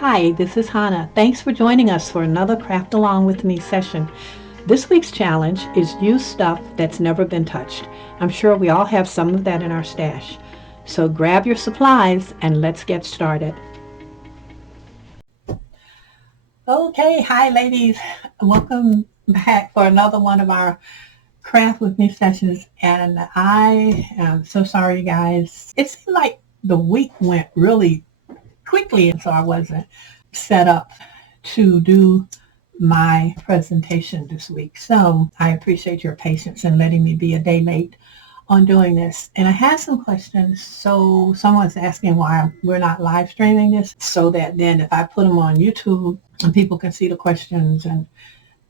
Hi, this is Hannah. Thanks for joining us for another Craft Along with Me session. This week's challenge is use stuff that's never been touched. I'm sure we all have some of that in our stash. So grab your supplies and let's get started. Okay, hi ladies. Welcome back for another one of our Craft with Me sessions. And I am so sorry, you guys. It seemed like the week went really quickly, and so I wasn't set up to do my presentation this week. So I appreciate your patience in letting me be a day late on doing this. And I had some questions. So someone's asking why we're not live streaming this, so that then if I put them on YouTube and people can see the questions and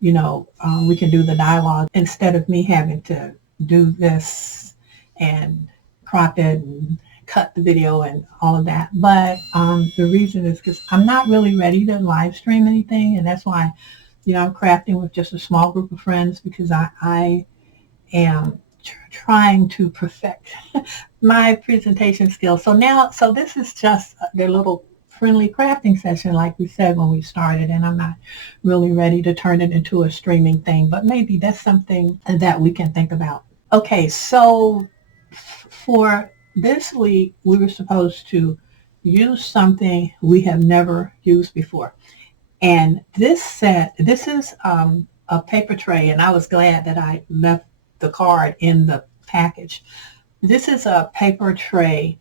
we can do the dialogue instead of me having to do this and crop it and cut the video and all of that. But the reason is because I'm not really ready to live stream anything, and that's why I'm crafting with just a small group of friends, because I am trying to perfect my presentation skills. So this is just their little friendly crafting session, like we said when we started, and I'm not really ready to turn it into a streaming thing, but maybe that's something that we can think about. Okay, so for this week, we were supposed to use something we have never used before. And this is a paper tray, and I was glad that I left the card in the package. This is a paper tray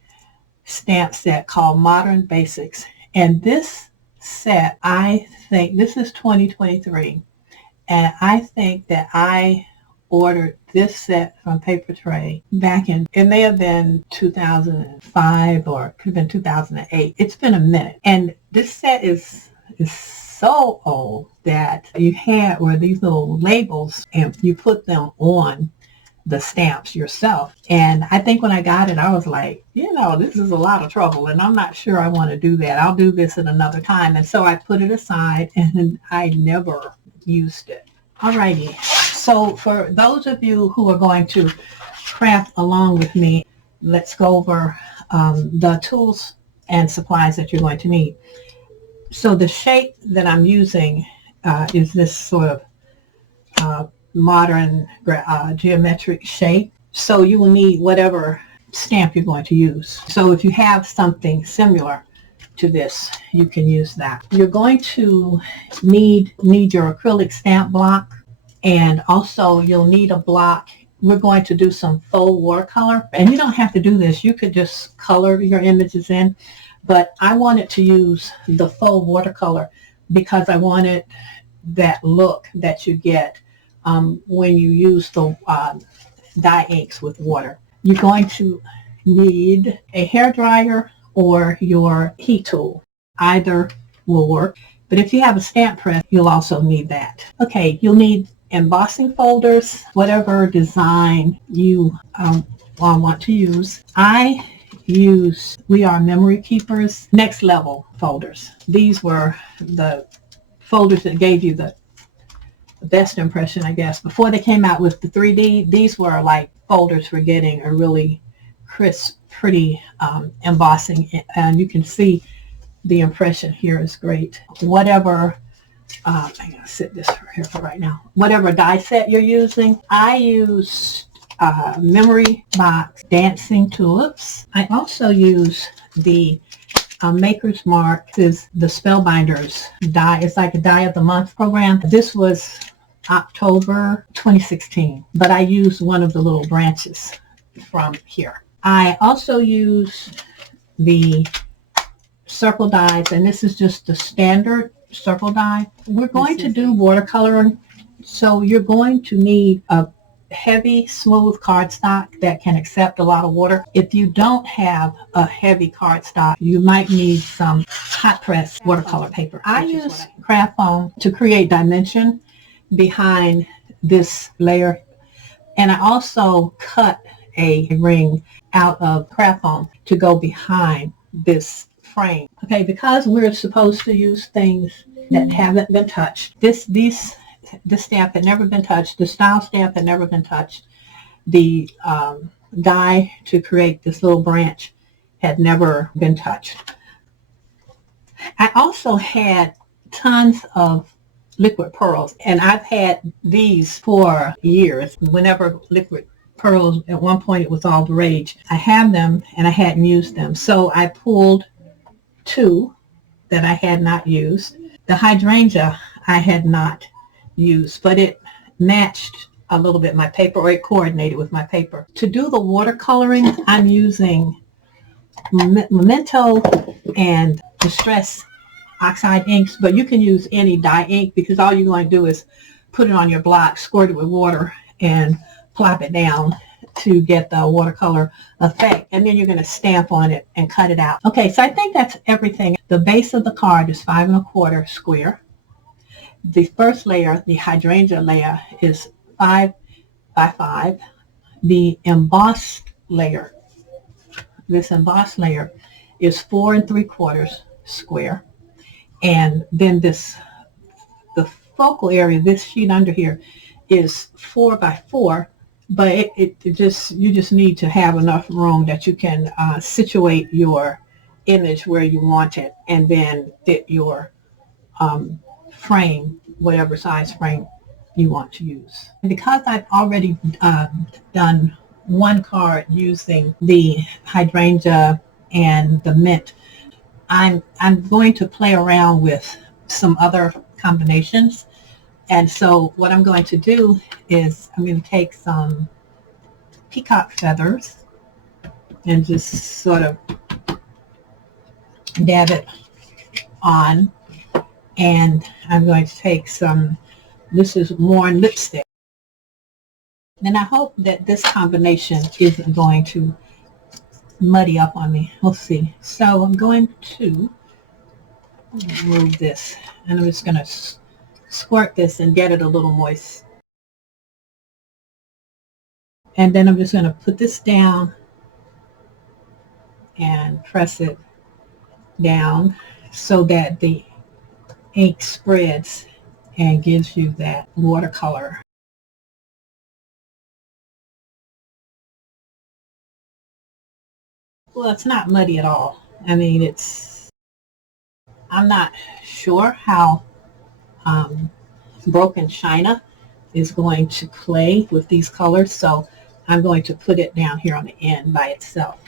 stamp set called Modern Basics. And this set, I think, this is 2023. And I think that I ordered this set from Papertrey back in, it may have been 2005 or it could have been 2008. It's been a minute. And this set is so old that you had where these little labels and you put them on the stamps yourself. And I think when I got it, I was like, this is a lot of trouble and I'm not sure I want to do that. I'll do this at another time. And so I put it aside and I never used it. Alrighty. So for those of you who are going to craft along with me, let's go over the tools and supplies that you're going to need. So the shape that I'm using is this sort of modern geometric shape. So you will need whatever stamp you're going to use. So if you have something similar to this, you can use that. You're going to need your acrylic stamp block, and also you'll need a block. We're going to do some faux watercolor, and you don't have to do this. You could just color your images in, but I wanted to use the faux watercolor because I wanted that look that you get when you use the dye inks with water. You're going to need a hairdryer or your heat tool. Either will work, but if you have a stamp press, you'll also need that. Okay, you'll need embossing folders, whatever design you want to use. I use We Are Memory Keepers Next Level folders. These were the folders that gave you the best impression, I guess. Before they came out with the 3D, these were like folders for getting a really crisp, pretty embossing, and you can see the impression here is great. Whatever, I'm going to sit this here for right now. Whatever die set you're using, I use Memory Box Dancing Tulips. I also use the Maker's Mark. This is the Spellbinders die. It's like a die of the month program. This was October 2016, but I used one of the little branches from here. I also use the circle dies, and this is just the standard circle die. We're going to do watercoloring, so you're going to need a heavy, smooth cardstock that can accept a lot of water. If you don't have a heavy cardstock, you might need some hot press watercolor paper. I use craft foam to create dimension behind this layer, and I also cut a ring out of craft foam to go behind this frame. Okay, because we're supposed to use things that haven't been touched. This stamp had never been touched. The style stamp had never been touched. The die to create this little branch had never been touched. I also had tons of liquid pearls, and I've had these for years. Whenever liquid pearls, at one point it was all the rage. I have them and I hadn't used them. So I pulled two that I had not used. The hydrangea I had not used, but it matched a little bit my paper, or it coordinated with my paper. To do the watercoloring, I'm using Memento and Distress oxide inks, but you can use any dye ink because all you're going to do is put it on your block, squirt it with water, and plop it down to get the watercolor effect, and then you're going to stamp on it and cut it out. Okay, so I think that's everything. The base of the card is 5 1/4 square. The first layer, the hydrangea layer, is 5 by 5. The embossed layer, this embossed layer, is 4 3/4 square. And then the focal area, this sheet under here, is 4 by 4, but you just need to have enough room that you can situate your image where you want it, and then fit your frame, whatever size frame you want to use. And because I've already done one card using the hydrangea and the mint, I'm going to play around with some other combinations. And so what I'm going to do is I'm going to take some peacock feathers and just sort of dab it on. And I'm going to take some, this is worn lipstick. And I hope that this combination isn't going to muddy up on me. We'll see. So I'm going to remove this, and I'm just going to squirt this and get it a little moist. And then I'm just going to put this down and press it down so that the ink spreads and gives you that watercolor. Well, it's not muddy at all. I mean, I'm not sure how Broken China is going to play with these colors, so I'm going to put it down here on the end by itself.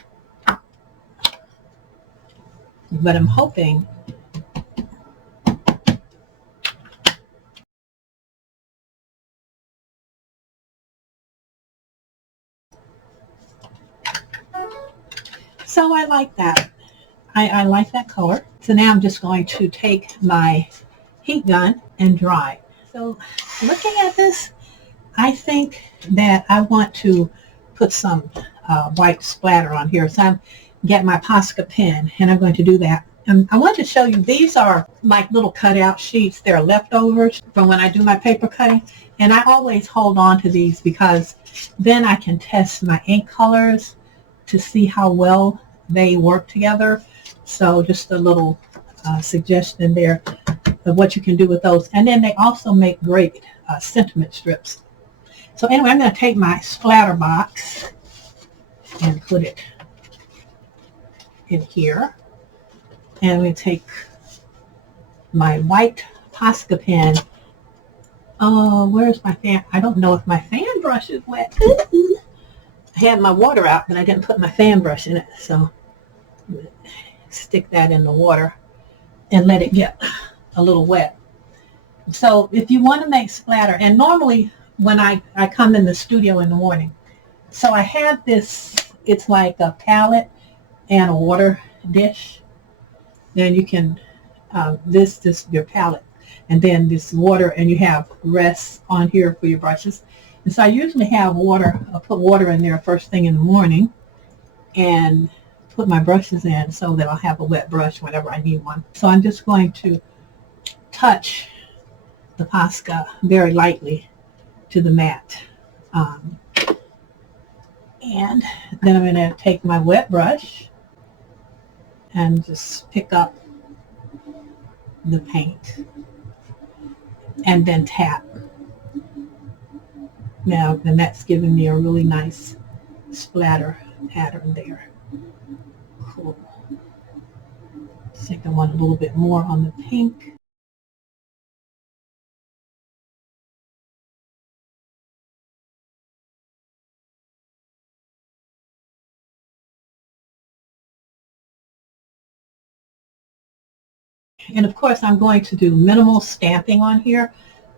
But I'm hoping so I like that. I like that color. So now I'm just going to take my heat gun and dry. So looking at this, I think that I want to put some white splatter on here. So I'm get my Posca pen, and I'm going to do that. I want to show you, these are like little cutout sheets. They're leftovers from when I do my paper cutting. And I always hold on to these because then I can test my ink colors to see how well they work together. So just a little suggestion there of what you can do with those. And then they also make great sentiment strips. So anyway, I'm going to take my splatter box and put it in here. And I'm going to take my white Posca pen. Oh, where's my fan? I don't know if my fan brush is wet. I had my water out, but I didn't put my fan brush in it. So stick that in the water and let it get a little wet. So if you want to make splatter, and normally when I come in the studio in the morning, so I have this, it's like a palette and a water dish. Then you can, this is your palette, and then this water, and you have rests on here for your brushes. And so I usually have water, I'll put water in there first thing in the morning and put my brushes in so that I'll have a wet brush whenever I need one. So I'm just going to touch the Posca very lightly to the mat. And then I'm going to take my wet brush and just pick up the paint and then tap. Now, then that's giving me a really nice splatter pattern there. Cool. think I want a little bit more on the pink. And of course, I'm going to do minimal stamping on here.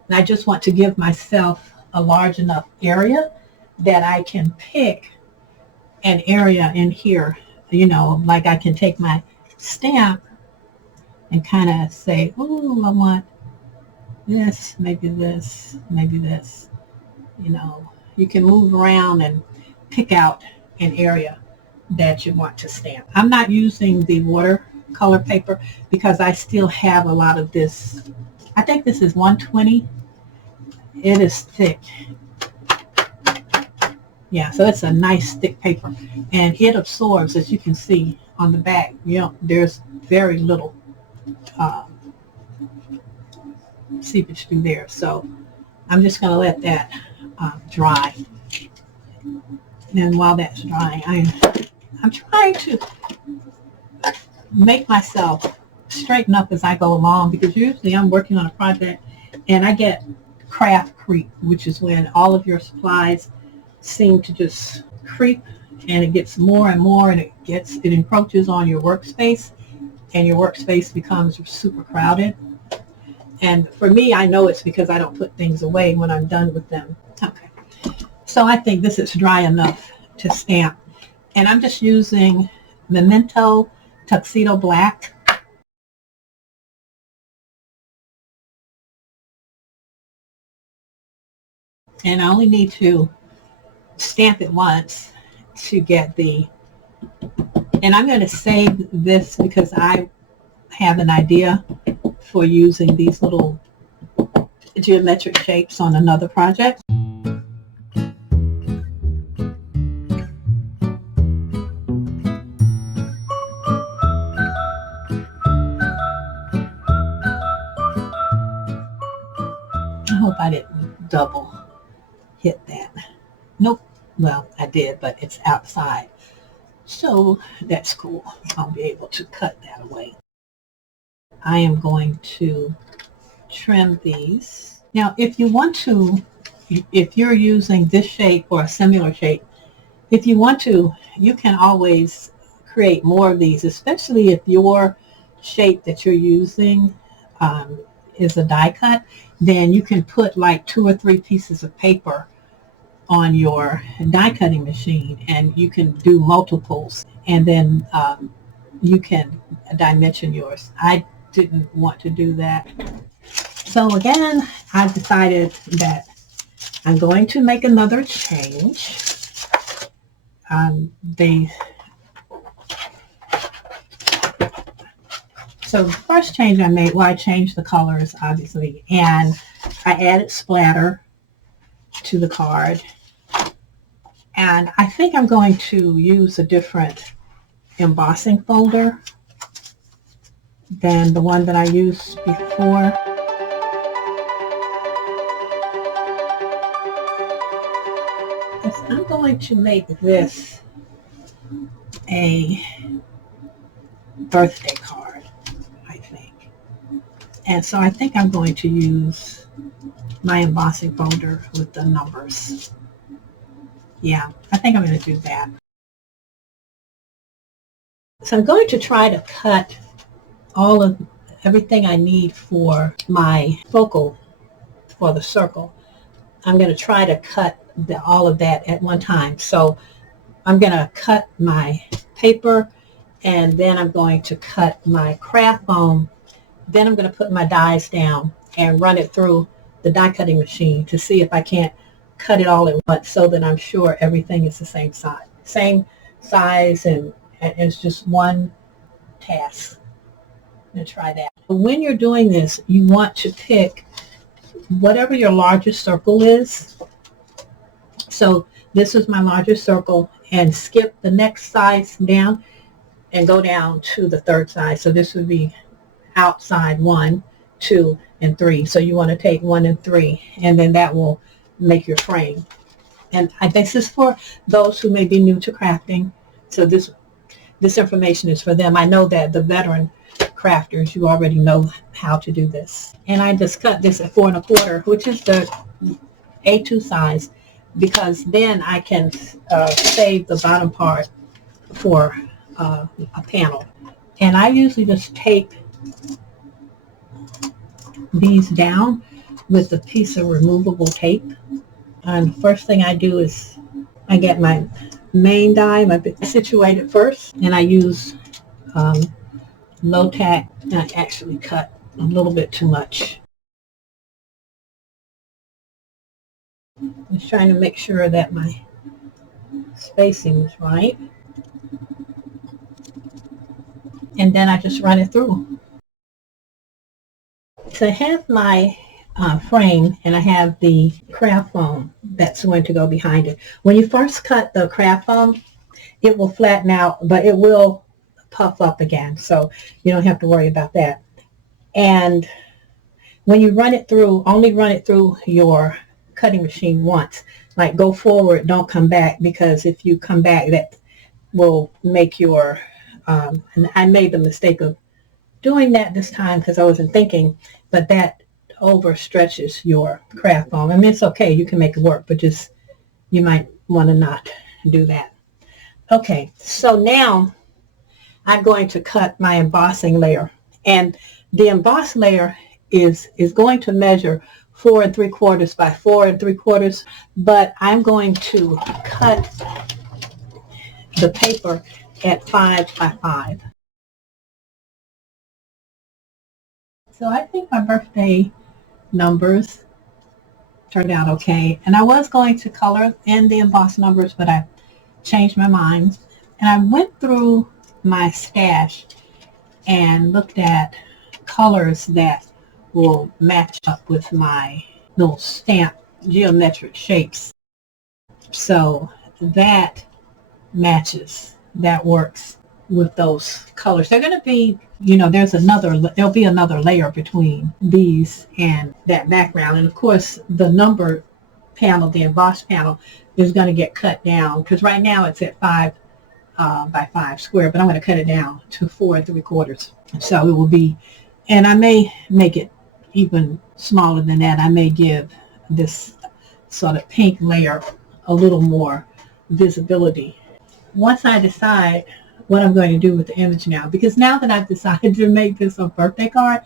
And I just want to give myself a large enough area that I can pick an area in here. You know, like I can take my stamp and kind of say, oh, I want this, maybe this, maybe this. You know, you can move around and pick out an area that you want to stamp. I'm not using the watercolor paper because I still have a lot of this. I think this is 120. It is thick. Yeah, so it's a nice thick paper, and it absorbs, as you can see on the back. You know, there's very little seepage through there. So I'm just going to let that dry. And while that's drying, I'm trying to make myself straighten up as I go along, because usually I'm working on a project and I get craft creep, which is when all of your supplies seem to just creep, and it gets more and more, and it encroaches on your workspace, and your workspace becomes super crowded. And for me, I know it's because I don't put things away when I'm done with them. Okay, so I think this is dry enough to stamp, and I'm just using Memento Tuxedo Black. And I only need to stamp it once to get the, and I'm going to save this because I have an idea for using these little geometric shapes on another project. I hope I didn't double hit that. Nope. Well, I did, but it's outside. So that's cool. I'll be able to cut that away. I am going to trim these. Now, if you want to, if you're using this shape or a similar shape, if you want to, you can always create more of these, especially if your shape that you're using is a die cut. Then you can put like 2 or 3 pieces of paper on your die cutting machine, and you can do multiples, and then you can dimension yours. I didn't want to do that. So again, I decided that I'm going to make another change. So the first change I made, well, I changed the colors, obviously, and I added splatter to the card. And I think I'm going to use a different embossing folder than the one that I used before. Yes, I'm going to make this a birthday card, I think. And so I think I'm going to use my embossing folder with the numbers. Yeah, I think I'm going to do that. So I'm going to try to cut everything I need for my focal for the circle. I'm going to try to cut all of that at one time. So I'm going to cut my paper, and then I'm going to cut my craft foam. Then I'm going to put my dies down and run it through the die cutting machine to see if I can't cut it all at once, so that I'm sure everything is the same size, and it's just one task. I'm going to try that. When you're doing this, you want to pick whatever your largest circle is. So this is my largest circle, and skip the next size down and go down to the third size. So this would be outside 1, 2, and 3. So you want to take 1 and 3, and then that will make your frame. And this is for those who may be new to crafting. So this information is for them. I know that the veteran crafters, you already know how to do this. And I just cut this at 4 1/4, which is the A2 size, because then I can save the bottom part for a panel. And I usually just tape these down with a piece of removable tape. And the first thing I do is I get my main die, my bit situated first, and I use low tack. I actually cut a little bit too much. Just trying to make sure that my spacing is right. And then I just run it through. So I have my frame, and I have the craft foam that's going to go behind it. When you first cut the craft foam, it will flatten out, but it will puff up again, so you don't have to worry about that. And when you run it through, only run it through your cutting machine once. Like, go forward, don't come back, because if you come back, that will make your and I made the mistake of doing that this time because I wasn't thinking, but that overstretches your craft foam. I mean, it's okay, you can make it work, but just you might want to not do that. Okay, so now I'm going to cut my embossing layer, and the emboss layer is going to measure 4 3/4 by 4 3/4, but I'm going to cut the paper at 5 by 5. So I think my birthday numbers turned out okay, and I was going to color in the embossed numbers, but I changed my mind, and I went through my stash and looked at colors that will match up with my little stamp geometric shapes. So that matches, that works with those colors. They're going to be, there'll be another layer between these and that background. And of course, the number panel, the embossed panel, is going to get cut down, because right now it's at 5 by 5 square, but I'm going to cut it down to 4 3/4. So it will be, and I may make it even smaller than that. I may give this sort of pink layer a little more visibility. Once I decide what I'm going to do with the image now, because now that I've decided to make this a birthday card,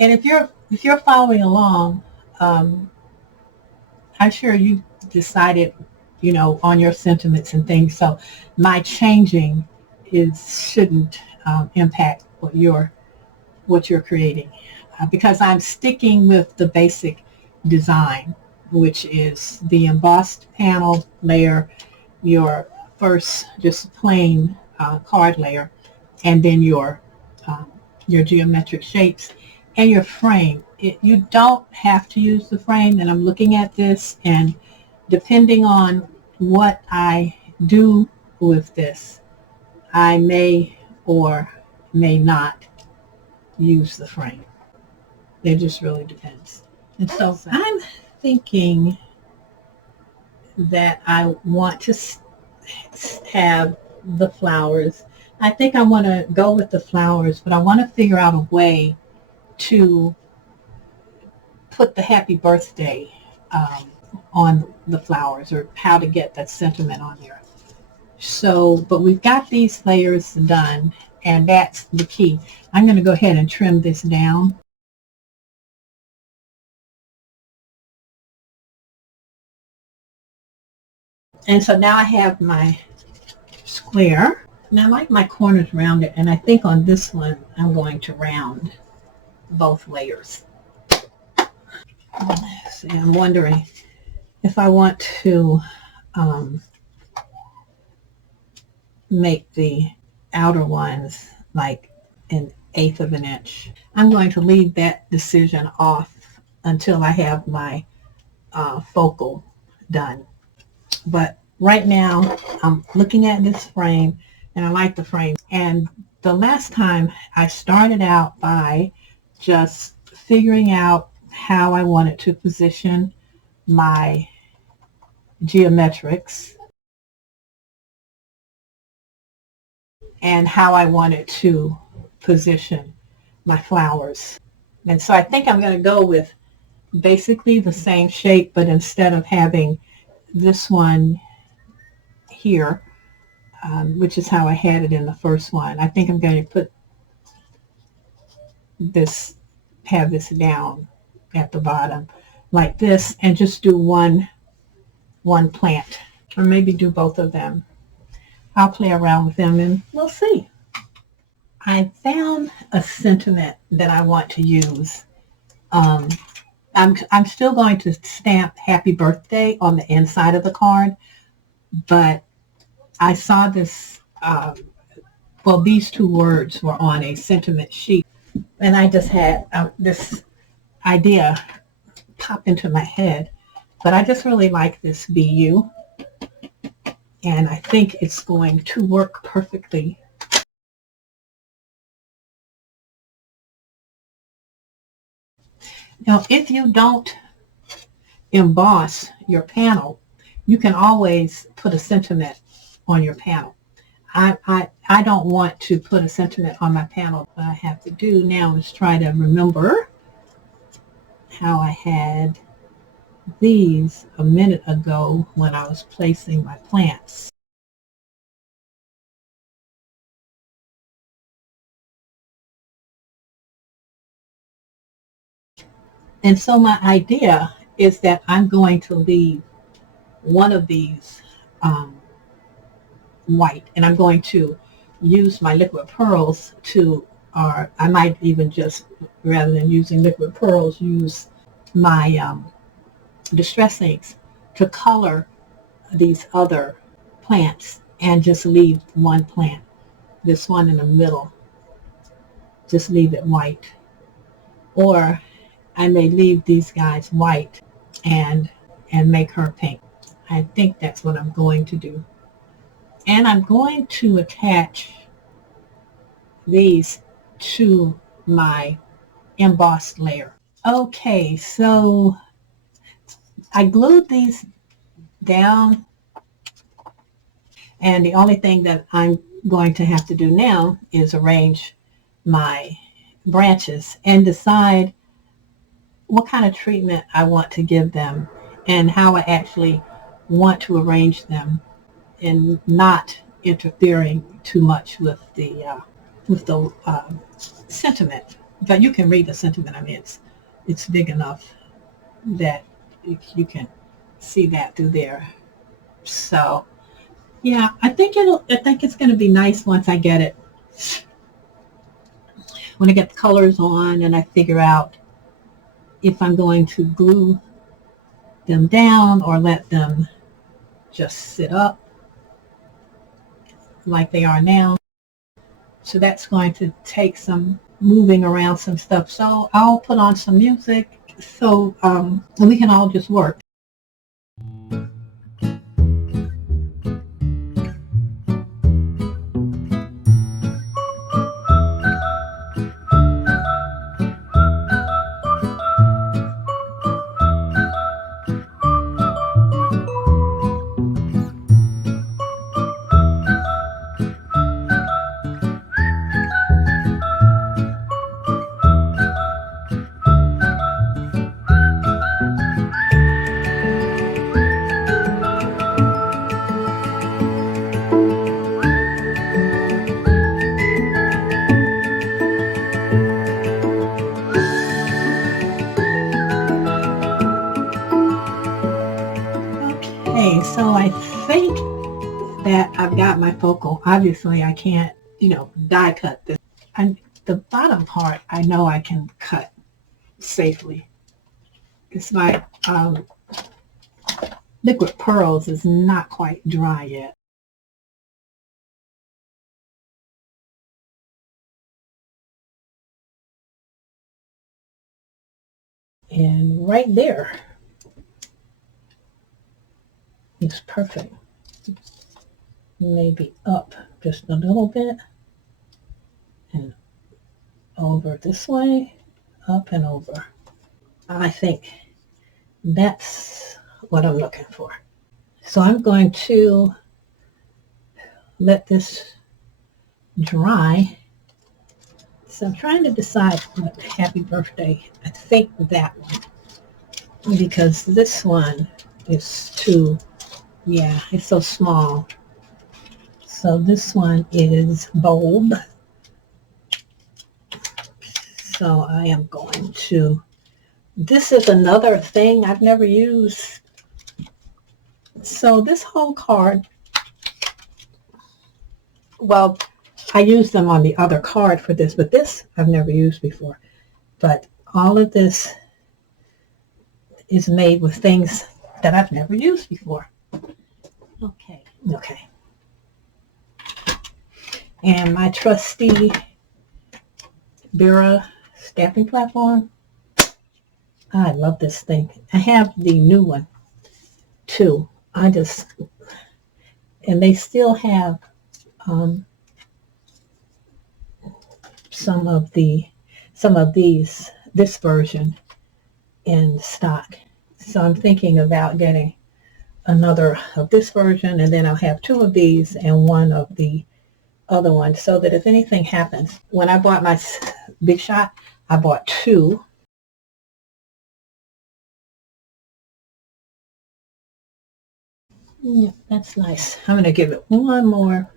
and if you're following along, I'm sure you decided, on your sentiments and things. So my changing shouldn't impact what you're creating, because I'm sticking with the basic design, which is the embossed panel layer, your first just plain card layer, and then your geometric shapes and your frame. You don't have to use the frame, and I'm looking at this, and depending on what I do with this, I may or may not use the frame. It just really depends. And so I'm thinking that I want to have the flowers. I think I want to go with the flowers, but I want to figure out a way to put the happy birthday on the flowers, or how to get that sentiment on there. So, but we've got these layers done, and that's the key. I'm going to go ahead and trim this down. And so now I have my square, and I like my corners rounded, and I think on this one I'm going to round both layers. See, I'm wondering if I want to make the outer ones like 1/8 of an inch. I'm going to leave that decision off until I have my focal done. But right now I'm looking at this frame, and I like the frame. And the last time I started out by just figuring out how I wanted to position my geometrics and how I wanted to position my flowers. And so I think I'm going to go with basically the same shape, but instead of having this one here, which is how I had it in the first one, I think I'm going to put this, have this down at the bottom like this, and just do one plant, or maybe do both of them. I'll play around with them and we'll see. I found a sentiment that I want to use. I'm still going to stamp happy birthday on the inside of the card, but I saw this, well, these two words were on a sentiment sheet, and I just had this idea pop into my head. But I just really like this BU, and I think it's going to work perfectly. Now, if you don't emboss your panel, you can always put a sentiment on your panel. I don't want to put a sentiment on my panel. What I have to do now is try to remember how I had these a minute ago when I was placing my plants. And so my idea is that I'm going to leave one of these white, and I'm going to use my liquid pearls to, or I might even just, rather than using liquid pearls, use my distress inks to color these other plants and just leave one plant, this one in the middle, just leave it white. Or I may leave these guys white and make her pink. I think that's what I'm going to do. And I'm going to attach these to my embossed layer. Okay, so I glued these down, and the only thing that I'm going to have to do now is arrange my branches and decide what kind of treatment I want to give them and how I actually want to arrange them, and not interfering too much with the sentiment. But you can read the sentiment. I mean, it's big enough that you can see that through there. So yeah, I think it's going to be nice once I get it. When I get the colors on and I figure out if I'm going to glue them down or let them just sit up like they are now. So that's going to take some moving around some stuff. So I'll put on some music so we can all just work. Okay, so I think that I've got my focal. Obviously, I can't, die cut this. The bottom part, I know I can cut safely. Because my liquid pearls is not quite dry yet. And right there is perfect. Maybe up just a little bit and over this way, up and over. I think that's what I'm looking for. So I'm going to let this dry So I'm trying to decide what happy birthday. I think that one, because this one is too, yeah, it's so small. So this one is bold. So I am going to, this is another thing I've never used. So this whole card, well, I used them on the other card for this, but this I've never used before. But all of this is made with things that I've never used before. Okay. And my trusty Bira stamping platform. I love this thing. I have the new one too. And they still have some of this version in stock. So I'm thinking about getting another of this version, and then I'll have two of these and one of the other one, so that if anything happens. When I bought my Big Shot, I bought two. Yeah, that's nice. I'm going to give it one more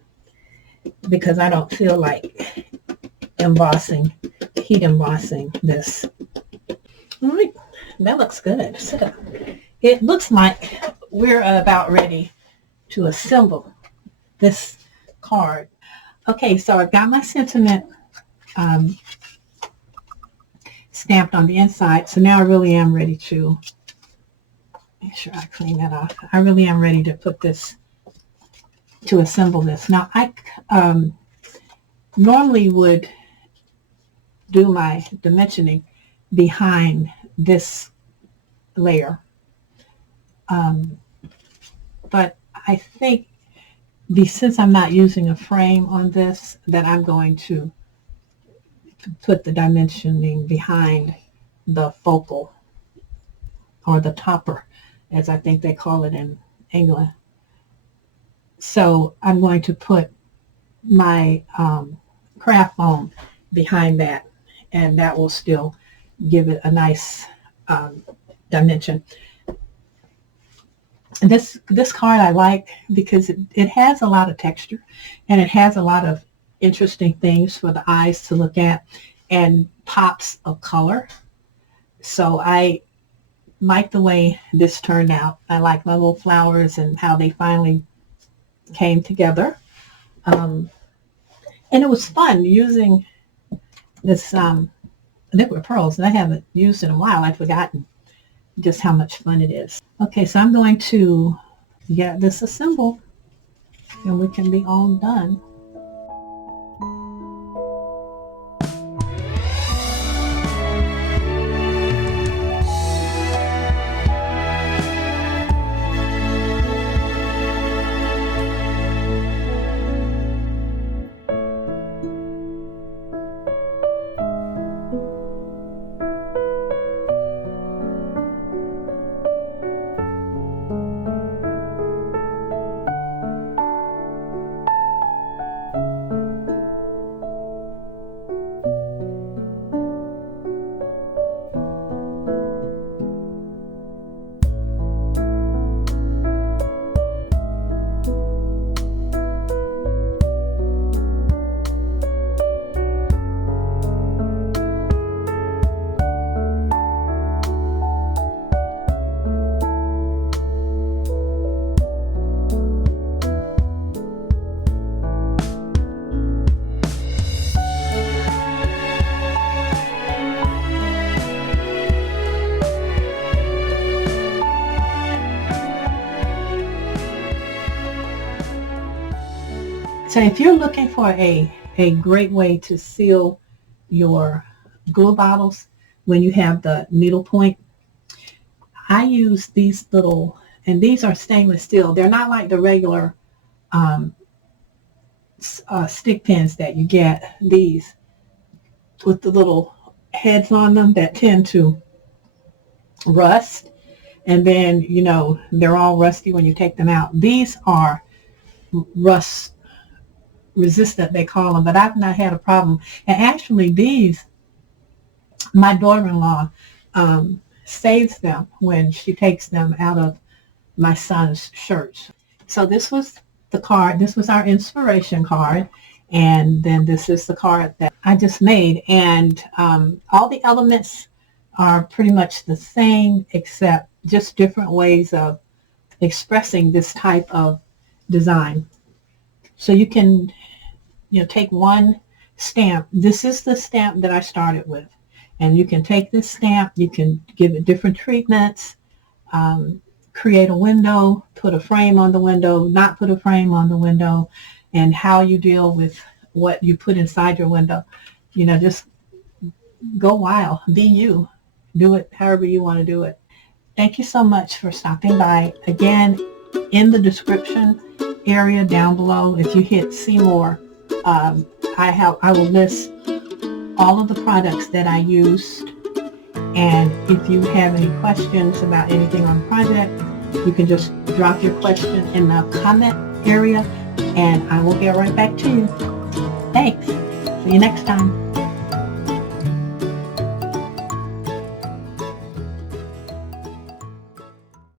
because I don't feel like heat embossing this. All right, that looks good. So it looks like we're about ready to assemble this card. Okay, so I've got my sentiment stamped on the inside. So now I really am ready to make sure I clean that off. I really am ready to put this, to assemble this. Now I normally would do my dimensioning behind this layer. But I think since I'm not using a frame on this, that I'm going to put the dimensioning behind the focal, or the topper, as I think they call it in England. So I'm going to put my craft foam behind that, and that will still give it a nice dimension. And this card I like because it has a lot of texture, and it has a lot of interesting things for the eyes to look at, and pops of color. So I like the way this turned out. I like my little flowers and how they finally came together. And it was fun using this liquid pearls that I haven't used in a while. I've forgotten just how much fun it is. Okay, so I'm going to get this assembled, and we can be all done. So if you're looking for a great way to seal your glue bottles when you have the needle point, I use these little, and these are stainless steel. They're not like the regular stick pins that you get, these with the little heads on them that tend to rust. And then, you know, they're all rusty when you take them out. These are rust resistant, they call them, but I've not had a problem. And actually these, my daughter-in-law saves them when she takes them out of my son's shirts. So this was the card. This was our inspiration card. And then this is the card that I just made. And all the elements are pretty much the same, except just different ways of expressing this type of design. So you can, take one stamp. This is the stamp that I started with. And you can take this stamp, you can give it different treatments, create a window, put a frame on the window, not put a frame on the window, and how you deal with what you put inside your window. Just go wild. Be you. Do it however you want to do it. Thank you so much for stopping by. Again, in the description area down below, if you hit see more, I will list all of the products that I used. And if you have any questions about anything on the project, you can just drop your question in the comment area and I will get right back to you. Thanks. See you next time.